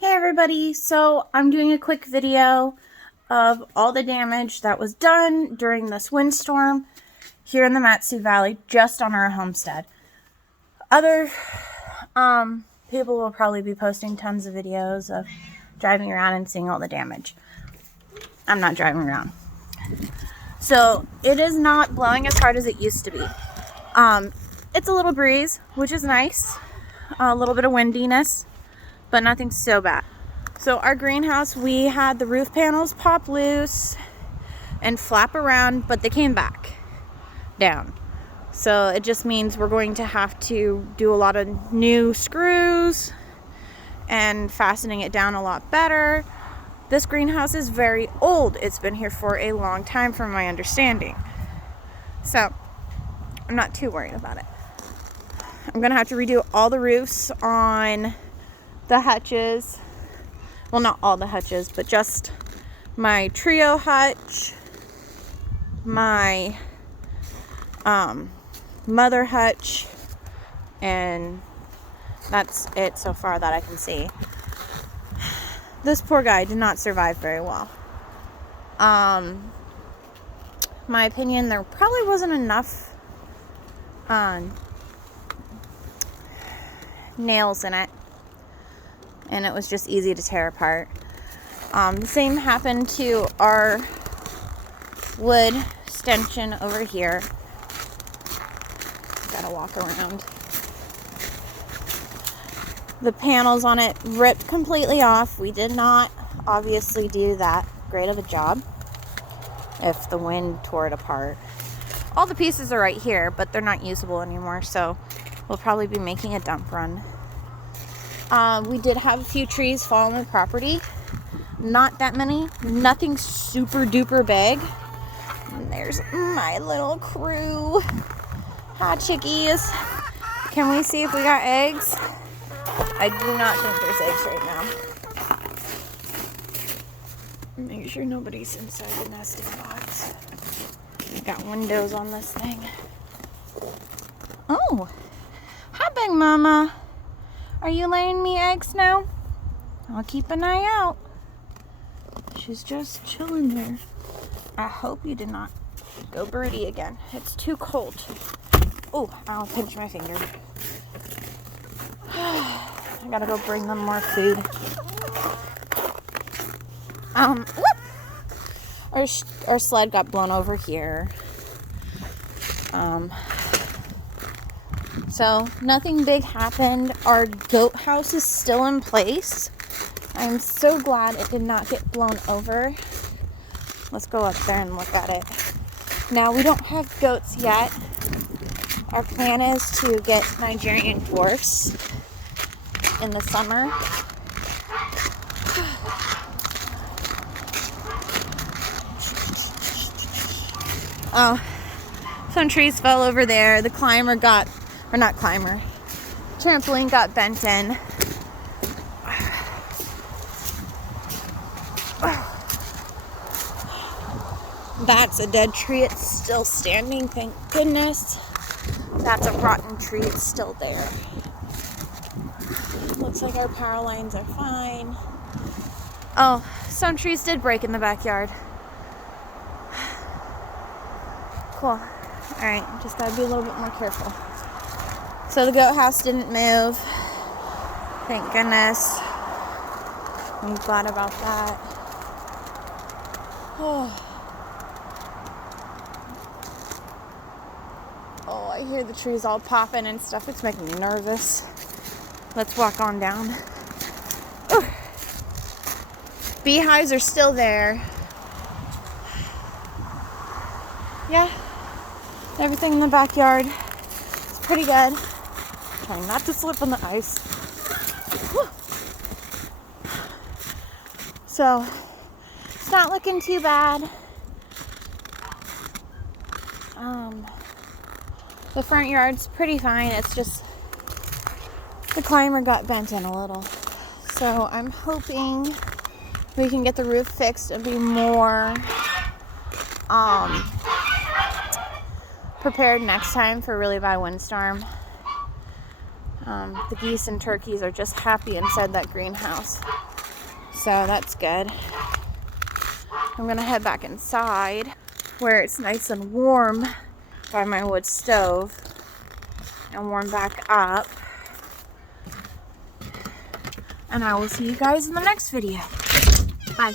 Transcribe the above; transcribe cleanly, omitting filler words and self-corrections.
Hey everybody, so I'm doing a quick video of all the damage that was done during this windstorm here in the Matsu Valley, just on our homestead. Other people will probably be posting tons of videos of driving around and seeing all the damage. I'm not driving around. So it is not blowing as hard as it used to be. It's a little breeze, which is nice. A little bit of windiness, but nothing so bad. So our greenhouse, we had the roof panels pop loose and flap around, but they came back down. So it just means we're going to have to do a lot of new screws and fastening it down a lot better. This greenhouse is very old. It's been here for a long time from my understanding. So I'm not too worried about it. I'm gonna have to redo all the roofs on the hutches. Well, not all the hutches, but just my trio hutch, my mother hutch, and that's it so far that I can see. This poor guy did not survive very well. My opinion, there probably wasn't enough nails in it, and it was just easy to tear apart. The same happened to our wood stanchion over here. Gotta walk around. The panels on it ripped completely off. We did not obviously do that great of a job if the wind tore it apart. All the pieces are right here, but they're not usable anymore, so we'll probably be making a dump run. We did have a few trees fall on the property. Not that many. Nothing super duper big. And there's my little crew. Hi, chickies. Can we see if we got eggs? I do not think there's eggs right now. Make sure nobody's inside the nesting box. Got windows on this thing. Oh, hi, Big Mama. Are you laying me eggs now? I'll keep an eye out. She's just chilling there. I hope you did not go birdie again. It's too cold. Oh, I'll pinch my finger. I gotta go bring them more food. Whoop! Our sled got blown over here. So nothing big happened. Our goat house is still in place. I'm so glad it did not get blown over. Let's go up there and look at it. Now, we don't have goats yet. Our plan is to get Nigerian dwarfs in the summer. Oh, some trees fell over there. The trampoline got bent in. That's a dead tree. It's still standing, thank goodness. That's a rotten tree. It's still there. Looks like our power lines are fine. Oh, some trees did break in the backyard. Cool. Alright, just gotta be a little bit more careful. So the goat house didn't move. Thank goodness. I'm glad about that. Oh. Oh, I hear the trees all popping and stuff. It's making me nervous. Let's walk on down. Ooh. Beehives are still there. Yeah. Everything in the backyard is pretty good. Trying not to slip on the ice. Whew. So, it's not looking too bad. The front yard's pretty fine. It's just the climber got bent in a little. So I'm hoping we can get the roof fixed and be more prepared next time for a really bad windstorm. The geese and turkeys are just happy inside that greenhouse. So that's good. I'm gonna head back inside where it's nice and warm by my wood stove and warm back up. And I will see you guys in the next video. Bye.